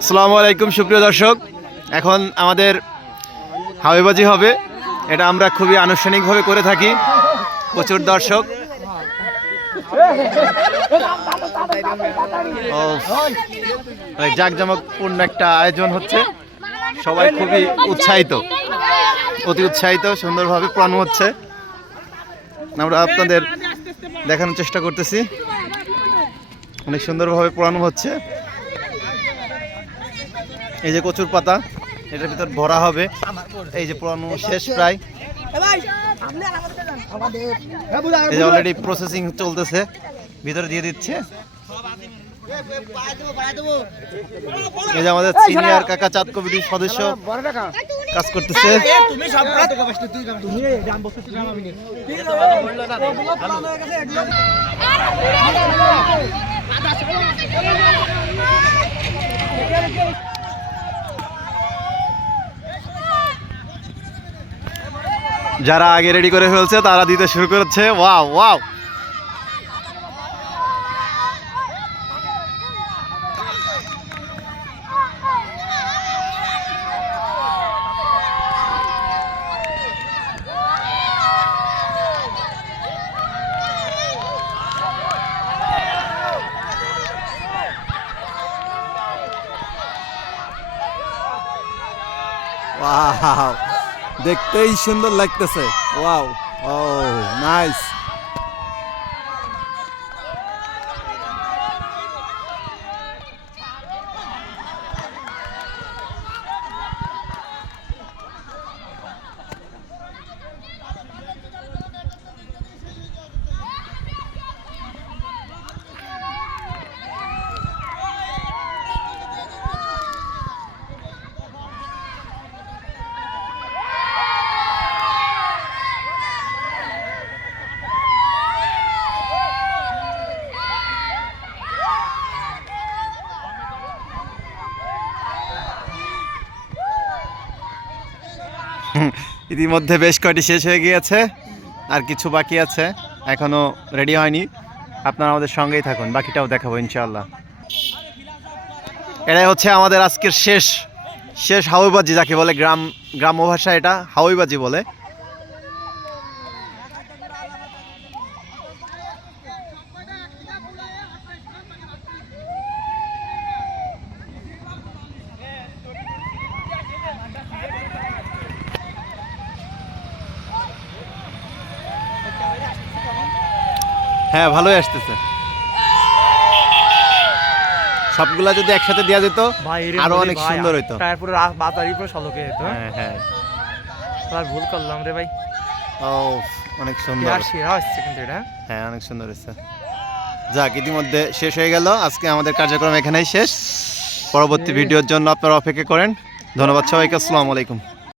আসসালামু আলাইকুম সুপ্রিয় দর্শক, এখন আমাদের হাওয়াইবাজি হবে। এটা আমরা খুবই আনুষ্ঠানিকভাবে করে থাকি। প্রচুর দর্শক, জাঁকজমকপূর্ণ একটা আয়োজন হচ্ছে। সবাই খুবই উৎসাহিত, অতি উৎসাহিত, সুন্দরভাবে পোড়ানো হচ্ছে। আমরা আপনাদের দেখানোর চেষ্টা করতেছি। অনেক সুন্দরভাবে পোড়ানো হচ্ছে। এই যে কচুর পাতা, এটার ভিতর ভরা হবে। এই যে পোড়ানো শেষ প্রায়, এই যে অলরেডি প্রসেসিং চলতেছে, ভিতরে দিয়ে দিচ্ছে। এই যে আমাদের সিনিয়র কাকা চাঁদ কমিটির সদস্য কাজ করতেছে। যারা আগে রেডি করে ফেলছে তারা দিতে শুরু করেছে। ওয়াও ওয়াও, ওয়াও, দেখতেই সুন্দর লাগতেছে। ওয়াও, ও নাইস। ইতিমধ্যে বেশ কয়টি শেষ হয়ে গিয়েছে, আর কিছু বাকি আছে, এখনো রেডি হয়নি। আপনারা আমাদের সঙ্গেই থাকুন, বাকিটাও দেখাবো ইনশাআল্লাহ। এটাই হচ্ছে আমাদের আজকের শেষ হাওয়াইবাজি, যাকে বলে গ্রাম্য ভাষায় এটা হাওয়াইবাজি বলে। হ্যাঁ, ভালোই আসতেছে। সবগুলা যদি একসাথে দেওয়া যেত আরো অনেক সুন্দর হইতো। পুরো বাতারি পুরো সলকে যেত। হ্যাঁ হ্যাঁ, তার ভুল করলাম রে ভাই। ও অনেক সুন্দর হচ্ছে কিন্তু এটা। হ্যাঁ, অনেক সুন্দর হয়েছে। যাক, ইতিমধ্যে শেষ হয়ে গেল। আজকে আমাদের কার্যক্রম এখানেই শেষ। পরবর্তী ভিডিওর জন্য আপনারা অপেক্ষা করেন। ধন্যবাদ সবাইকে। আসসালামু আলাইকুম।